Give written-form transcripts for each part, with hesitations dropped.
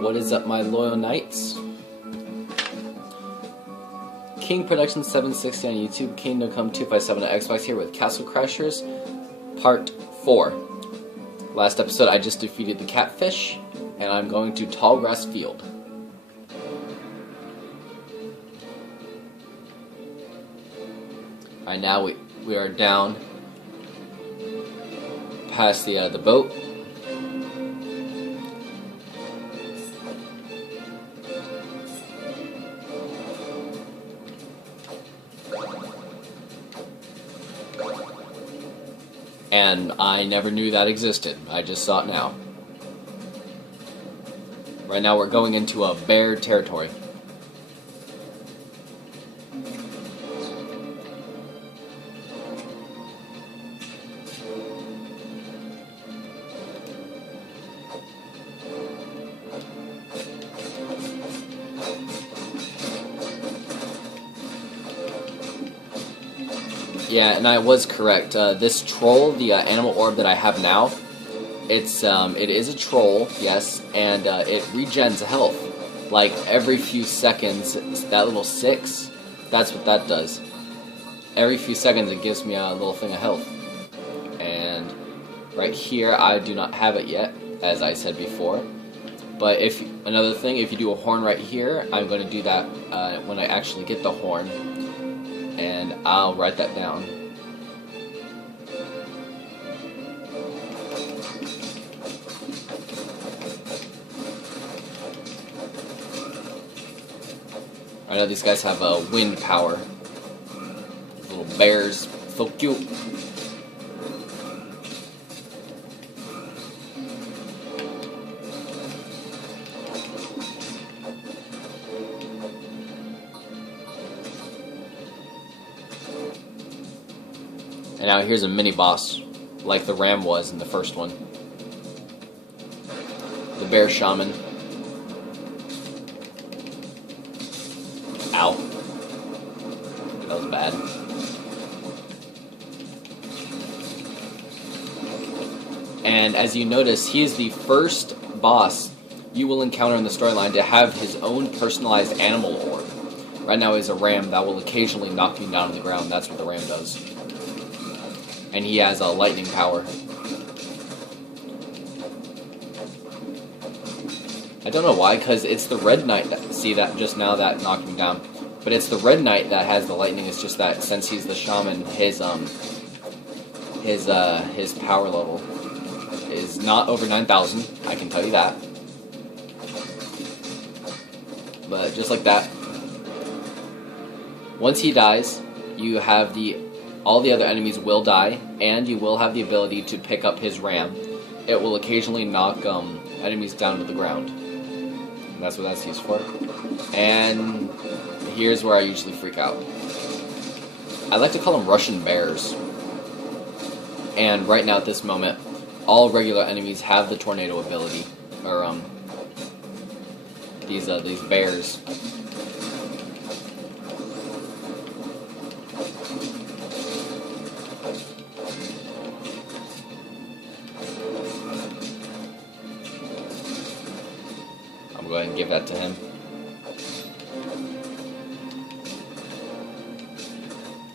What is up, my loyal knights? King Production 760 on YouTube, Kingdom Come 257 on Xbox here with Castle Crashers Part 4. Last episode I just defeated the catfish, and I'm going to Tallgrass Field. Alright, now we are down past the boat. And I never knew that existed. I just saw it now. Right now we're going into a bear territory. Yeah, and I was correct. This troll, the animal orb that I have now, it is a troll, yes, and it regens health. Like every few seconds, that little 6, that's what that does. Every few seconds it gives me a little thing of health. And right here, I do not have it yet, as I said before. But another thing, if you do a horn right here, I'm going to do that when I actually get the horn. And I'll write that down. I know these guys have wind power. These little bears, so cute. And now here's a mini-boss, like the ram was in the first one. The bear shaman. Ow. That was bad. And as you notice, he is the first boss you will encounter in the storyline to have his own personalized animal orb. Right now he's a ram that will occasionally knock you down to the ground. That's what the ram does. And he has a lightning power. I don't know why, because it's the Red Knight that, see that just now that knocked him down. But it's the Red Knight that has the lightning. It's just that since he's the shaman, his power level is not over 9,000. I can tell you that. But just like that, once he dies, you have all the other enemies will die, and you will have the ability to pick up his ram. It will occasionally knock enemies down to the ground. And that's what that's used for. And here's where I usually freak out. I like to call them Russian bears. And right now at this moment, all regular enemies have the tornado ability, or these bears. Go ahead and give that to him.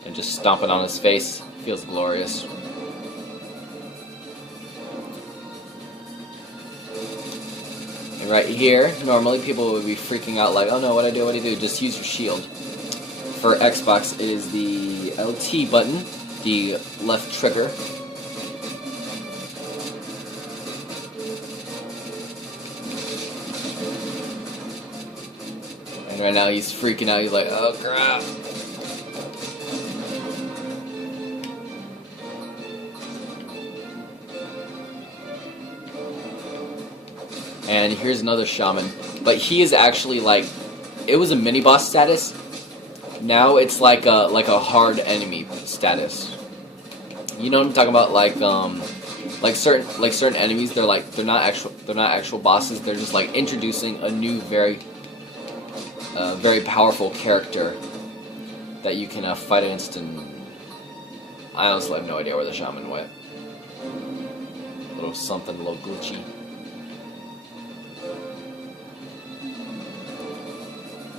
And just stomp it on his face. Feels glorious. And right here, normally people would be freaking out like, oh no, what do I do? Just use your shield. For Xbox, it is the LT button, the left trigger. And right now he's freaking out. He's like, oh crap. And here's another shaman. But he is actually like, it was a mini boss status. Now it's like a hard enemy status. You know what I'm talking about? Like certain enemies, they're not actual bosses. They're just like introducing a new very powerful character that you can fight against. And I honestly have no idea where the shaman went. A little something, a little glitchy.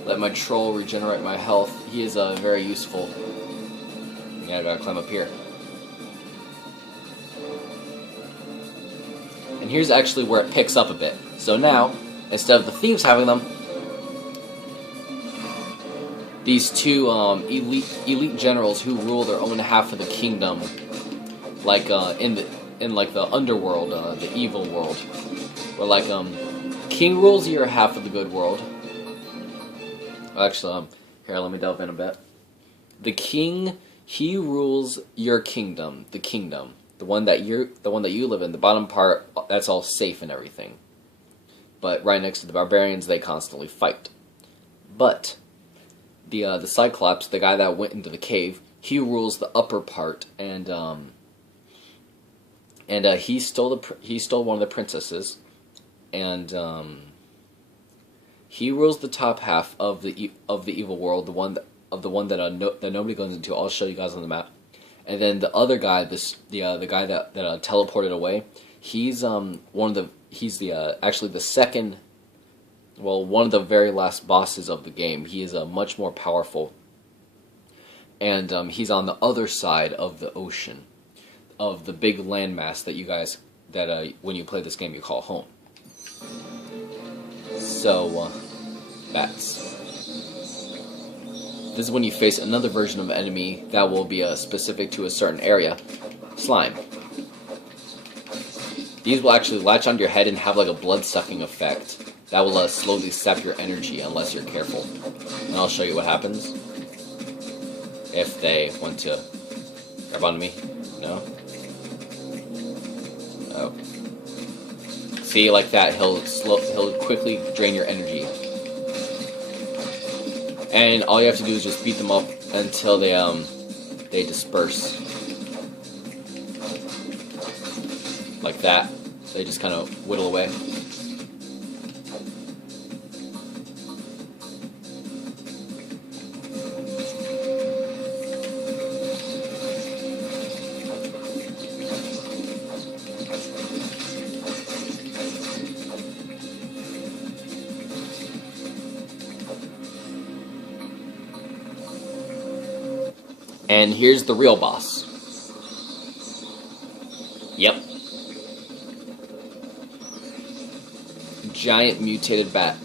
Let my troll regenerate my health. He is very useful. Yeah, I gotta climb up here. And here's actually where it picks up a bit. So now, instead of the thieves having them, these two elite generals who rule their own half of the kingdom, like in like the underworld, the evil world, where like king rules your half of the good world. Actually, here, let me delve in a bit. The king, he rules your kingdom, the one that you live in. The bottom part, that's all safe and everything. But right next to the barbarians, they constantly fight. But the Cyclops, the guy that went into the cave, he rules the upper part, and he stole one of the princesses, and he rules the top half of the evil world, the one that nobody goes into. I'll show you guys on the map. And then the other guy, the guy that teleported away, he's actually the second. Well, one of the very last bosses of the game. He is much more powerful, and he's on the other side of the ocean, of the big landmass that when you play this game you call home. So, bats. This is when you face another version of an enemy that will be specific to a certain area. Slime. These will actually latch onto your head and have like a blood-sucking effect. That will slowly sap your energy unless you're careful. And I'll show you what happens if they want to grab onto me. No? Oh. See, like that, he'll quickly drain your energy. And all you have to do is just beat them up until they disperse. Like that. They just kind of whittle away. And here's the real boss. Yep. Giant mutated bat.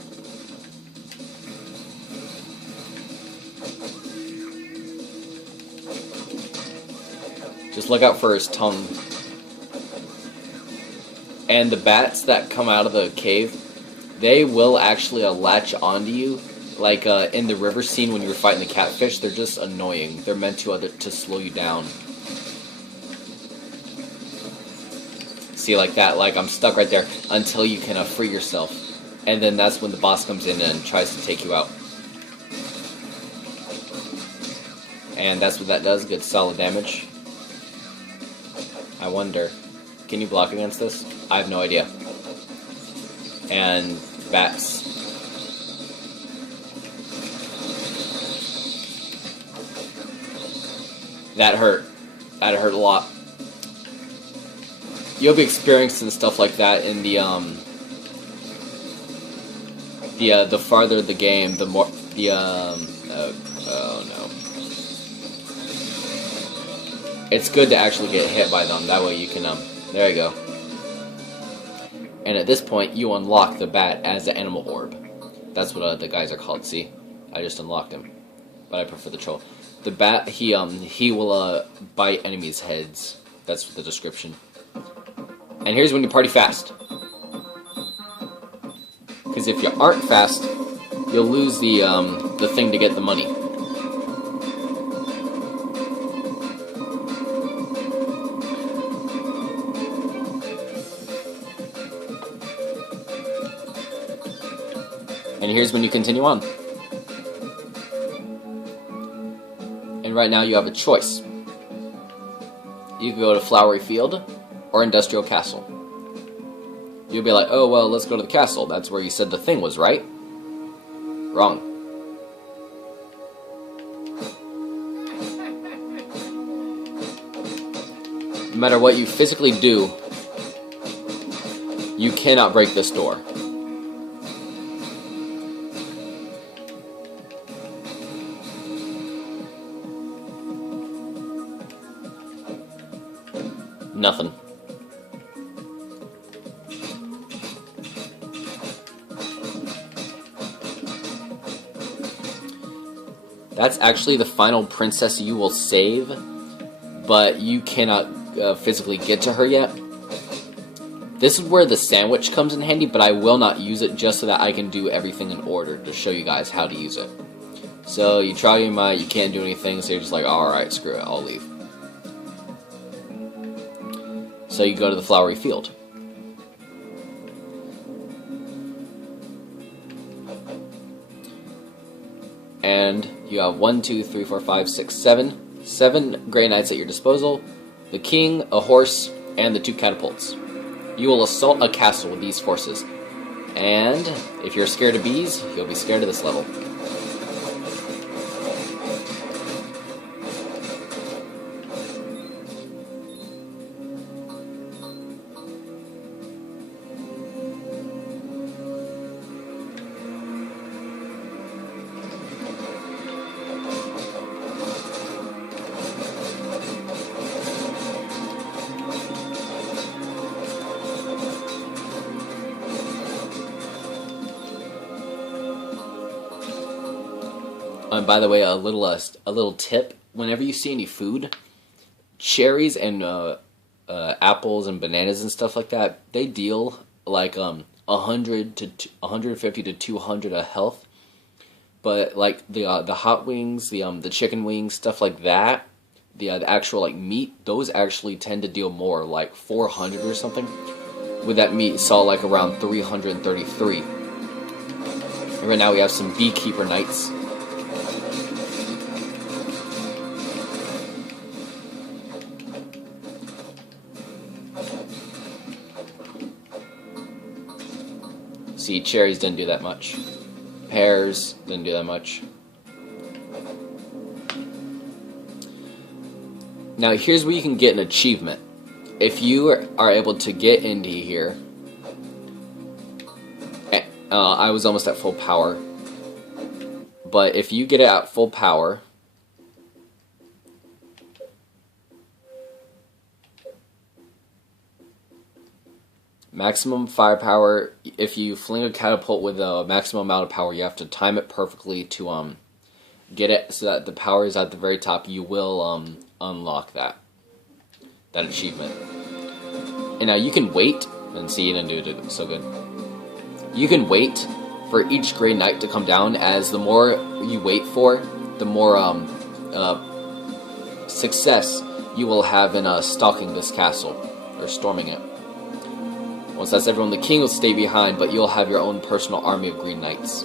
Just look out for his tongue. And the bats that come out of the cave, they will actually latch onto you. Like in the river scene when you were fighting the catfish, they're just annoying. They're meant to slow you down. See, like that, like I'm stuck right there until you can free yourself. And then that's when the boss comes in and tries to take you out. And that's what that does, good solid damage. I wonder, can you block against this? I have no idea. And bats. That hurt. That hurt a lot. You'll be experiencing stuff like that in the farther the game, the more oh no. It's good to actually get hit by them. That way you can there you go. And at this point, you unlock the bat as the animal orb. That's what the guys are called. See, I just unlocked him, but I prefer the troll. The bat, he will bite enemies' heads. That's the description. And here's when you party fast. Because if you aren't fast, you'll lose the thing to get the money. And here's when you continue on. And right now you have a choice. You can go to Flowery Field or Industrial Castle. You'll be like, oh, well, let's go to the castle. That's where you said the thing was, right? Wrong. No matter what you physically do, you cannot break this door. Nothing. That's actually the final princess you will save, but you cannot physically get to her yet. This is where the sandwich comes in handy, but I will not use it just so that I can do everything in order to show you guys how to use it. So you try your might, you can't do anything, so you're just like, alright, screw it, I'll leave. So you go to the flowery field. And you have 1, 2, 3, 4, 5, 6, 7. 7 Grey Knights at your disposal. The king, a horse, and the 2 catapults. You will assault a castle with these forces. And if you're scared of bees, you'll be scared of this level. And by the way, a little tip: whenever you see any food, cherries and apples and bananas and stuff like that, they deal like 100 to 150 to 200 of health. But like the hot wings, the chicken wings, stuff like that, the actual like meat, those actually tend to deal more, like 400 or something. With that meat, saw like around 333. And right now we have some beekeeper knights. See, cherries didn't do that much. Pears didn't do that much. Now here's where you can get an achievement. If you are able to get into here, I was almost at full power, but if you get it at full power, maximum firepower, if you fling a catapult with a maximum amount of power, you have to time it perfectly to get it so that the power is at the very top. You will unlock that achievement. And now you can wait, and see, you didn't do it so good. You can wait for each Grey Knight to come down, as the more you wait for, the more success you will have in stalking this castle, or storming it. Once that's everyone, the king will stay behind, but you'll have your own personal army of Green Knights.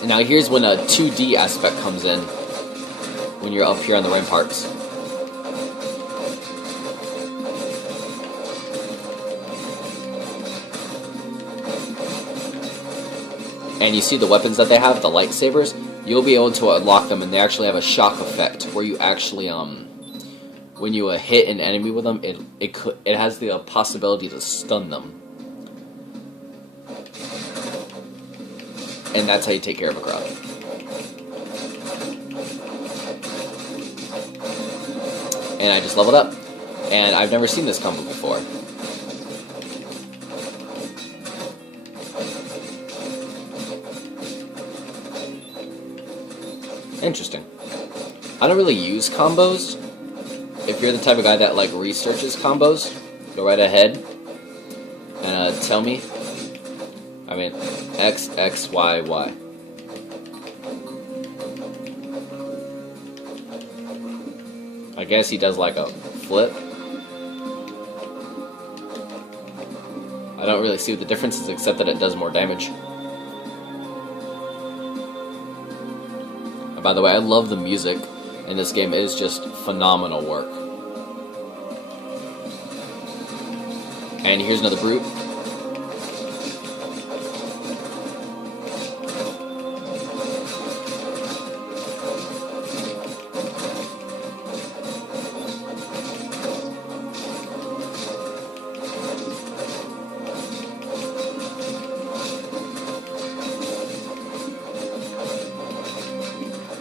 And now here's when a 2D aspect comes in, when you're up here on the ramparts. And you see the weapons that they have, the lightsabers? You'll be able to unlock them, and they actually have a shock effect, where you actually, when you hit an enemy with them, it has the possibility to stun them. And that's how you take care of a crowd. And I just leveled up, and I've never seen this combo before. Interesting. I don't really use combos. If you're the type of guy that like researches combos, go right ahead and tell me. I mean, X, X, Y, Y. I guess he does like a flip. I don't really see what the difference is, except that it does more damage. By the way, I love the music in this game. It is just phenomenal work. And here's another brute.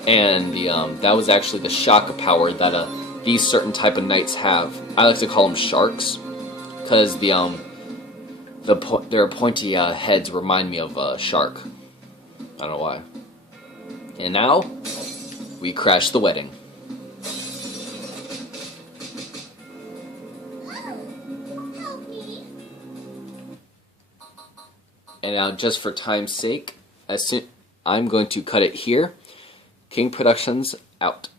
and that was actually the shock power that these certain type of knights have. I like to call them sharks, because their pointy heads remind me of a shark. I don't know why. And now we crash the wedding. And now, just for time's sake, I'm going to cut it here. King Productions out.